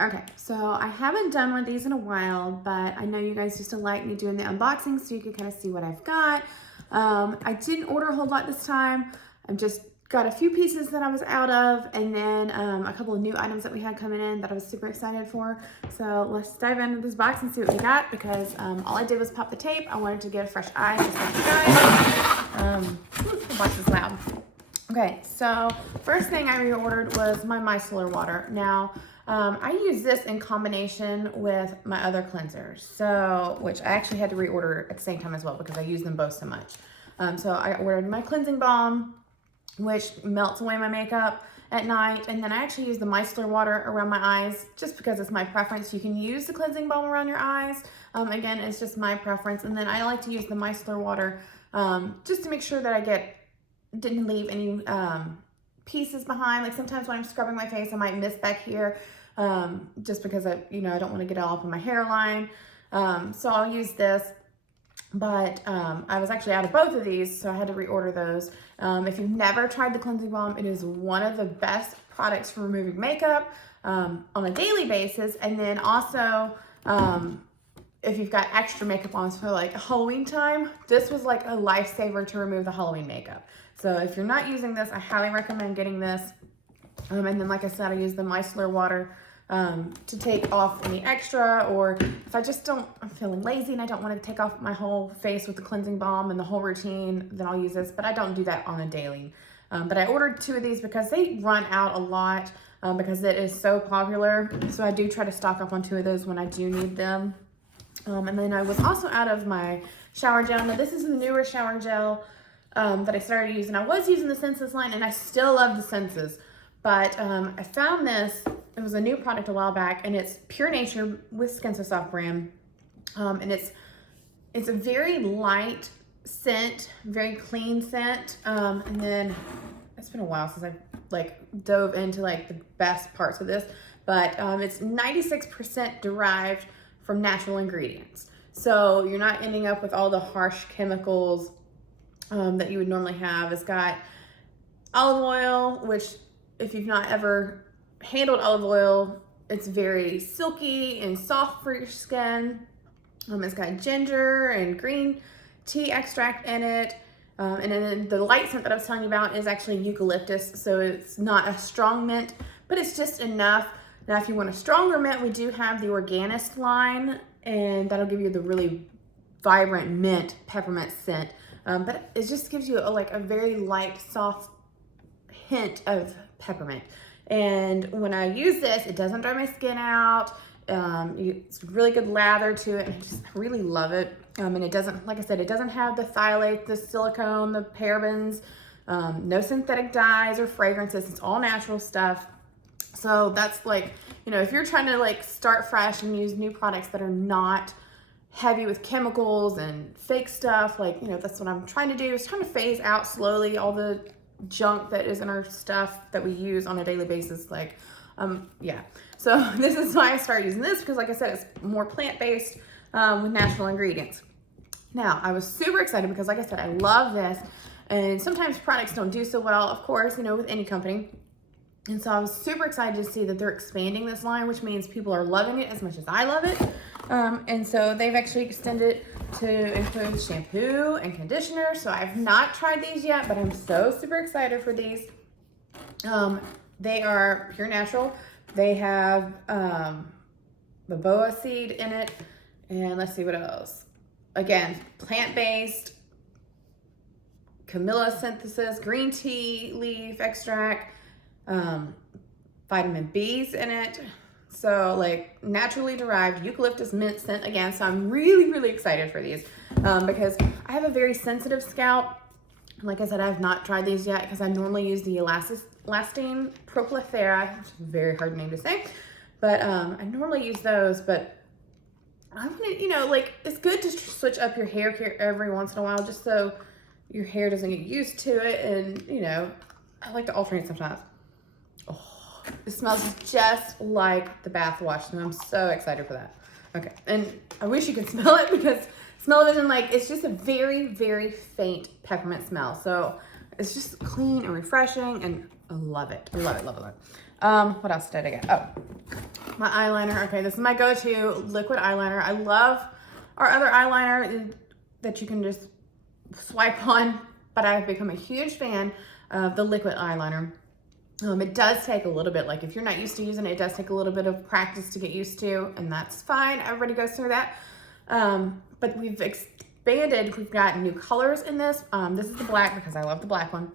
Okay, so I haven't done one of these in a while, but I know you guys used to like me doing the unboxing so you could kind of see what I've got. I didn't order a whole lot this time. I've just got a few pieces that I was out of, and then a couple of new items that we had coming in that I was super excited for. So let's dive into this box and see what we got, because all I did was pop the tape. I wanted to get a fresh eye just like you guys. The box is loud. Okay, so first thing I reordered was my micellar water. Now, I use this in combination with my other cleansers, so which I actually had to reorder at the same time as well because I use them both so much. So I ordered my cleansing balm, which melts away my makeup at night, and then I actually use the micellar water around my eyes just because it's my preference. You can use the cleansing balm around your eyes. Again, it's just my preference, and then I like to use the micellar water just to make sure that I didn't leave any pieces behind. Like sometimes when I'm scrubbing my face, I might miss back here just because I don't want to get it all up in my hairline. So I'll use this, but I was actually out of both of these, so I had to reorder those. If you've never tried the cleansing balm, it is one of the best products for removing makeup on a daily basis. And then also, if you've got extra makeup on for like Halloween time, this was like a lifesaver to remove the Halloween makeup. So if you're not using this, I highly recommend getting this. And then, like I said, I use the micellar water to take off any extra, or if I'm feeling lazy and I don't want to take off my whole face with the cleansing balm and the whole routine, then I'll use this, but I don't do that on a daily. But I ordered 2 of these because they run out a lot because it is so popular. So I do try to stock up on 2 of those when I do need them. And then I was also out of my shower gel. Now this is the newer shower gel that I started using. I was using the Senses line and I still love the Senses, but I found this. It was a new product a while back, and it's Pure Nature with Skin So Soft brand. And it's a very light scent, very clean scent. And then it's been a while since I've dove into the best parts of this, but it's 96% derived from natural ingredients. So you're not ending up with all the harsh chemicals that you would normally have. It's got olive oil, which if you've not ever handled olive oil, it's very silky and soft for your skin. It's got ginger and green tea extract in it. And then the light scent that I was telling you about is actually eucalyptus. So it's not a strong mint, but it's just enough. Now, if you want a stronger mint, we do have the Organist line, and that'll give you the really vibrant mint peppermint scent. But it just gives you a very light, soft hint of peppermint. And when I use this, it doesn't dry my skin out. It's really good lather to it, and I just really love it. And it doesn't, like I said, it doesn't have the phthalates, the silicone, the parabens, no synthetic dyes or fragrances. It's all natural stuff. So that's if you're trying to start fresh and use new products that are not heavy with chemicals and fake stuff, that's what I'm trying to do, is trying to phase out slowly all the junk that is in our stuff that we use on a daily basis. Yeah. So this is why I started using this, because like I said, it's more plant-based with natural ingredients. Now, I was super excited because like I said, I love this, and sometimes products don't do so well, of course, with any company. And so I was super excited to see that they're expanding this line, which means people are loving it as much as I love it. And so they've actually extended to include shampoo and conditioner. So I've not tried these yet, but I'm so super excited for these. They are pure natural. They have baboa seed in it. And let's see what else. Again, plant-based, Camilla synthesis, green tea leaf extract, vitamin B's in it. So naturally derived eucalyptus mint scent again. So I'm really, really excited for these because I have a very sensitive scalp. Like I said, I have not tried these yet because I normally use the Elastine Prochlethera, which is a very hard name to say, but I normally use those. But I'm gonna, it's good to switch up your hair care every once in a while, just so your hair doesn't get used to it. And I like to alternate sometimes. Oh, it smells just like the bath wash, and I'm so excited for that. Okay, and I wish you could smell it, because smell-o-vision, it's just a very, very faint peppermint smell. So it's just clean and refreshing, and I love it. I love it, love it, love it. What else did I get? Oh, my eyeliner. Okay, this is my go-to liquid eyeliner. I love our other eyeliner that you can just swipe on, but I've become a huge fan of the liquid eyeliner. It does take a little bit, like if you're not used to using it, it does take a little bit of practice to get used to, and that's fine. Everybody goes through that. But we've expanded. We've got new colors in this. This is the black because I love the black one.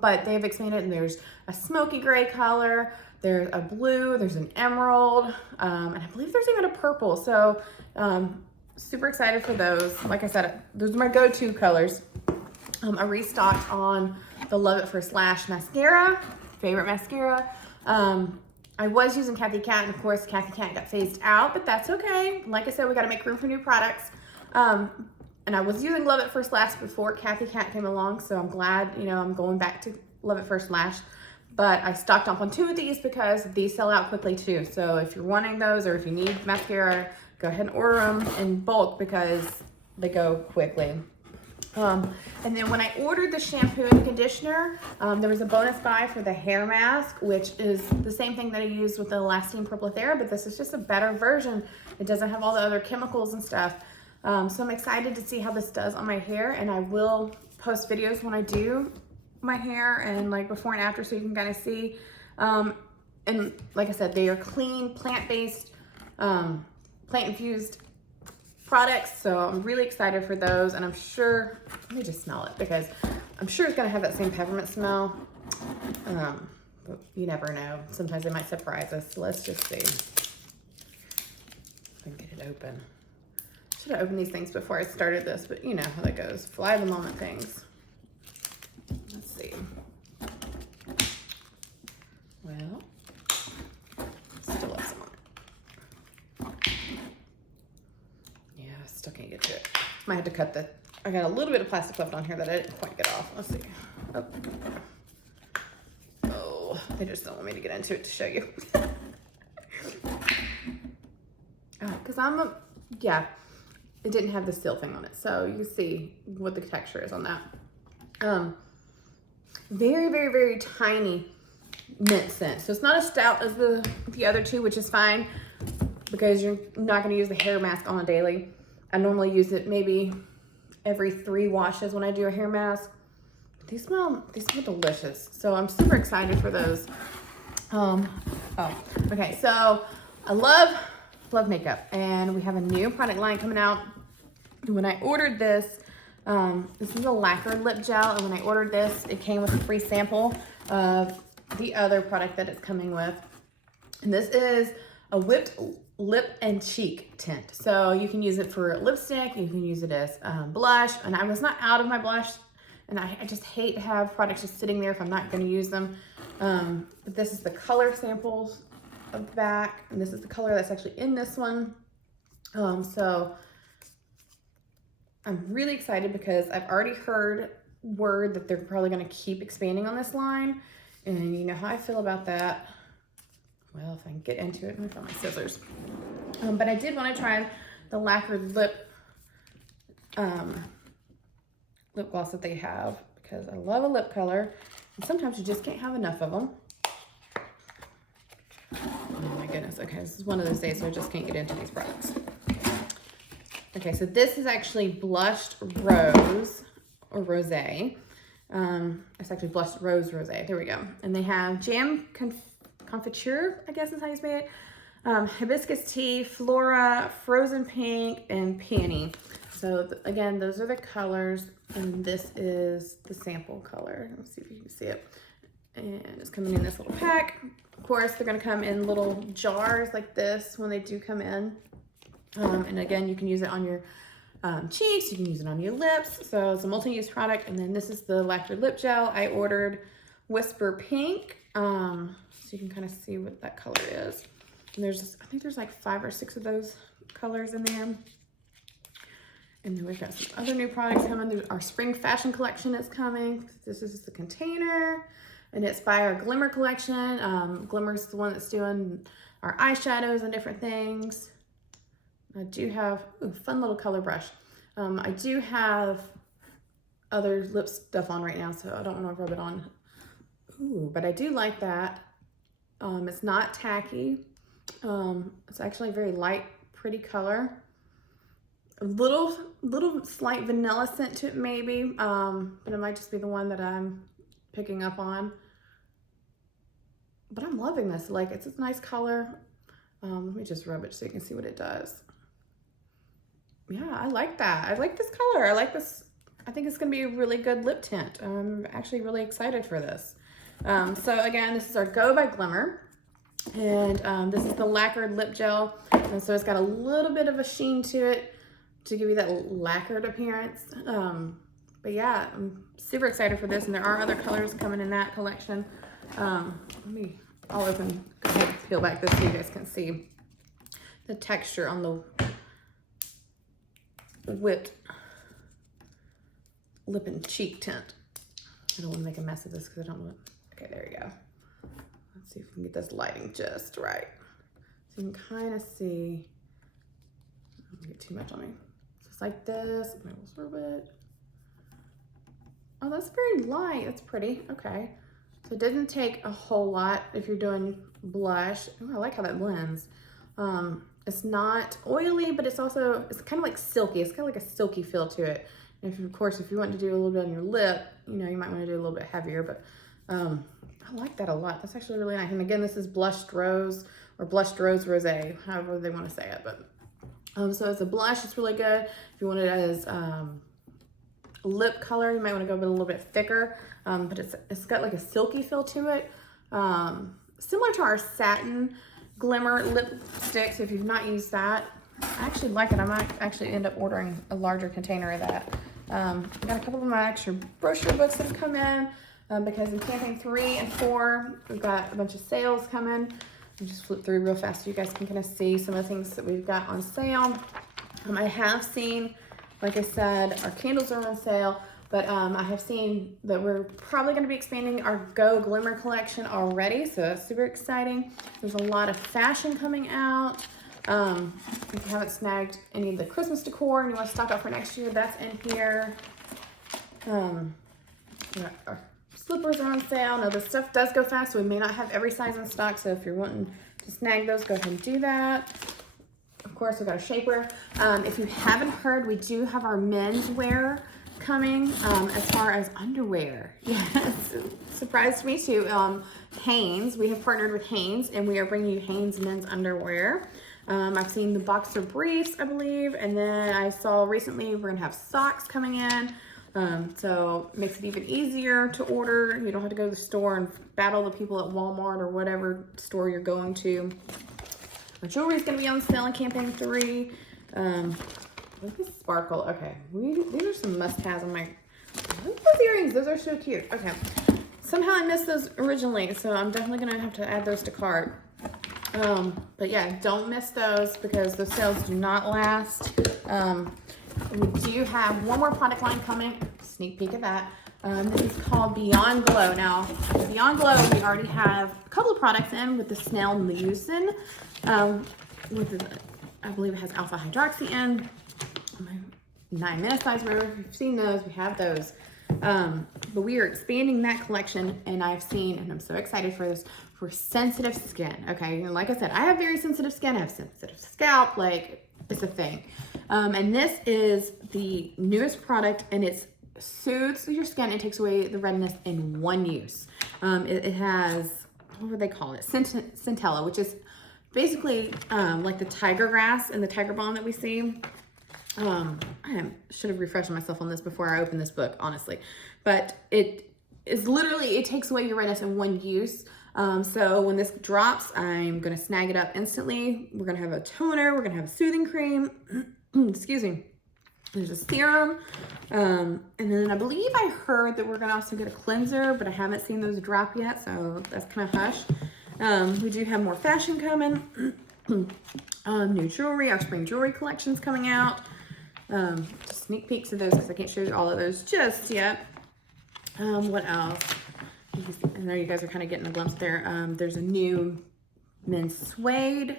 But they've expanded, and there's a smoky gray color, there's a blue, there's an emerald, and I believe there's even a purple. So super excited for those. Like I said, those are my go-to colors. I restocked on the Love It First Lash mascara, favorite mascara. I was using Kathy Cat, and of course Kathy Cat got phased out, but that's okay. Like I said, we got to make room for new products. And I was using Love It First Lash before Kathy Cat came along, so I'm glad, you know, I'm going back to Love It First Lash. But I stocked up on 2 of these because these sell out quickly too. So if you're wanting those, or if you need mascara, go ahead and order them in bulk because they go quickly. And then when I ordered the shampoo and conditioner, there was a bonus buy for the hair mask, which is the same thing that I used with the Elastine Purple Thera, but this is just a better version. It doesn't have all the other chemicals and stuff. So I'm excited to see how this does on my hair, and I will post videos when I do my hair and like before and after, so you can kind of see. And like I said, they are clean, plant-based, plant-infused products, so I'm really excited for those. And I'm sure, let me just smell it because I'm sure it's gonna have that same peppermint smell. But you never know. Sometimes they might surprise us. So let's just see if I can get it open. Should have opened these things before I started this, but you know how that goes. Fly the moment things. Let's see. Well, still have some on it. Yeah, I still can't get to it. Might have to cut the, I got a little bit of plastic left on here that I didn't quite get off. Let's see. Oh, they just don't want me to get into it to show you. Because yeah. It didn't have the seal thing on it, so you can see what the texture is on that. Very, very, very tiny mint scent. So it's not as stout as the other two, which is fine because you're not going to use the hair mask on a daily. I normally use it maybe every 3 washes when I do a hair mask. These smell delicious. So I'm super excited for those. Okay, so I love makeup, and we have a new product line coming out. When I ordered this, this is a lacquer lip gel, and when I ordered this, it came with a free sample of the other product that it's coming with. And this is a whipped lip and cheek tint. So you can use it for lipstick, you can use it as blush, and I was not out of my blush, and I just hate to have products just sitting there if I'm not going to use them. But this is the color samples of the back, and this is the color that's actually in this one. So I'm really excited because I've already heard word that they're probably going to keep expanding on this line, and you know how I feel about that. Well, if I can get into it, let me find my scissors. But I did want to try the lacquered lip gloss that they have because I love a lip color, and sometimes you just can't have enough of them. Oh my goodness, okay, this is one of those days where I just can't get into these products. Okay, so this is actually blushed rose or rosé. It's actually blushed rose rosé, there we go. And they have jam confiture, I guess is how you say it. Hibiscus tea, flora, frozen pink, and peony. So again, those are the colors, and this is the sample color. Let's see if you can see it. And it's coming in this little pack. Of course, they're gonna come in little jars like this when they do come in. And again, you can use it on your cheeks, you can use it on your lips. So it's a multi-use product. And then this is the lacquer lip gel. I ordered Whisper Pink. So you can kind of see what that color is. And I think there's like 5 or 6 of those colors in there. And then we've got some other new products coming. Our spring fashion collection is coming. This is the container, and it's by our Glimmer collection. Glimmer's the one that's doing our eyeshadows and different things. I do have a fun little color brush. I do have other lip stuff on right now, so I don't want to rub it on. Ooh, but I do like that. It's not tacky. It's actually a very light, pretty color. A little slight vanilla scent to it maybe, but it might just be the one that I'm picking up on. But I'm loving this. Like, it's a nice color. Let me just rub it so you can see what it does. Yeah, I like that. I like this color. I like this. I think it's gonna be a really good lip tint. I'm actually really excited for this. So again, this is our Go by Glimmer. And this is the lacquered lip gel. And so it's got a little bit of a sheen to it to give you that lacquered appearance. But yeah, I'm super excited for this. And there are other colors coming in that collection. I'll go ahead and peel back this so you guys can see the texture on the whipped lip and cheek tint. I don't want to make a mess of this because I don't want, okay, there you go. Let's see if we can get this lighting just right. So you can kind of see, I don't get too much on me. Just like this, I will rub it. Oh, that's very light, that's pretty, okay. So it doesn't take a whole lot if you're doing blush. Oh, I like how that blends. It's not oily, but it's kind of like silky. It's got like a silky feel to it. And of course, if you want to do a little bit on your lip, you know, you might want to do a little bit heavier, but I like that a lot. That's actually really nice. And again, this is Blushed Rose or Blushed Rose Rosé, however they want to say it. But so as a blush, it's really good. If you want it as lip color, you might want to go a little bit thicker, but it's got like a silky feel to it, similar to our Satin Glimmer lipstick. So if you've not used that, I actually like it. I might actually end up ordering a larger container of that. I got a couple of my extra brochure books that have come in because in campaign 3 and 4 we've got a bunch of sales coming. I'll just flip through real fast so you guys can kind of see some of the things that we've got on sale. I have seen, like I said, our candles are on sale, but I have seen that we're probably going to be expanding our Go Glimmer collection already, so that's super exciting. There's a lot of fashion coming out. If you haven't snagged any of the Christmas decor and you want to stock up for next year, that's in here. Our slippers are on sale. Now, this stuff does go fast, so we may not have every size in stock, so if you're wanting to snag those, go ahead and do that. Of course, we've got a shapewear. If you haven't heard, we do have our men's wear coming as far as underwear. Yes, surprised me too. Hanes, we have partnered with Hanes, and we are bringing you Hanes men's underwear. I've seen the boxer briefs, I believe, and then I saw recently we're gonna have socks coming in. So it makes it even easier to order. You don't have to go to the store and battle the people at Walmart or whatever store you're going to. Our jewelry is going to be on sale in campaign 3. Look at this sparkle. Okay, these are some must-haves. I'm like, look at those earrings. Those are so cute. Okay, somehow I missed those originally, so I'm definitely going to have to add those to cart. But yeah, don't miss those because those sales do not last. We do have one more product line coming. Sneak peek of that. This is called Beyond Glow. Now, Beyond Glow, we already have a couple of products in with the Snail Mucin. I believe it has alpha hydroxy in. 9-minute size, wherever you've seen those, we have those. But we are expanding that collection, and I've seen, and I'm so excited for this, for sensitive skin. Okay, and like I said, I have very sensitive skin. I have sensitive scalp, like it's a thing. And this is the newest product, and it soothes your skin and takes away the redness in one use. It has, what would they call it? Centella, which is basically like the tiger grass and the tiger balm that we see. I should have refreshed myself on this before I opened this book, honestly. But it is literally, it takes away your redness in one use. So when this drops, I'm going to snag it up instantly. We're going to have a toner. We're going to have a soothing cream. Excuse me. There's a serum. And then I believe I heard that we're going to also get a cleanser, but I haven't seen those drop yet. So that's kind of hush. We do have more fashion coming. New jewelry. Our spring jewelry collection's coming out. Just sneak peeks of those because I can't show you all of those just yet. What else? I know you guys are kind of getting a glimpse there. There's a new men's suede,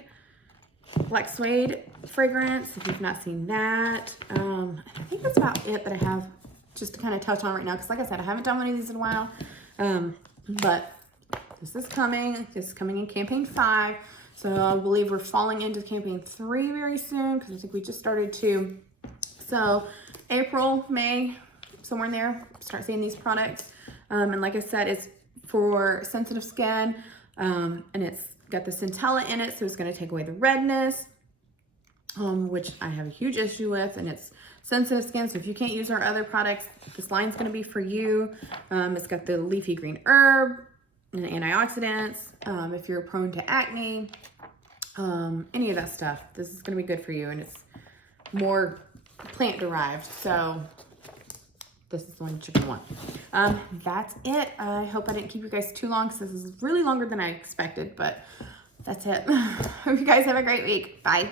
black suede fragrance, if you've not seen that. I think that's about it that I have just to kind of touch on right now, because like I said, I haven't done one of these in a while. But this is coming in campaign 5. So I believe we're falling into campaign 3 very soon because I think we just started 2. So April, May, somewhere in there, start seeing these products. And like I said, it's for sensitive skin, and it's got the centella in it, so it's going to take away the redness, which I have a huge issue with, and it's sensitive skin, so if you can't use our other products, this line's going to be for you. It's got the leafy green herb and antioxidants. If you're prone to acne, any of that stuff, this is going to be good for you, and it's more plant derived, so this is the one you're gonna want. That's it. I hope I didn't keep you guys too long because this is really longer than I expected, but that's it. Hope you guys have a great week. Bye.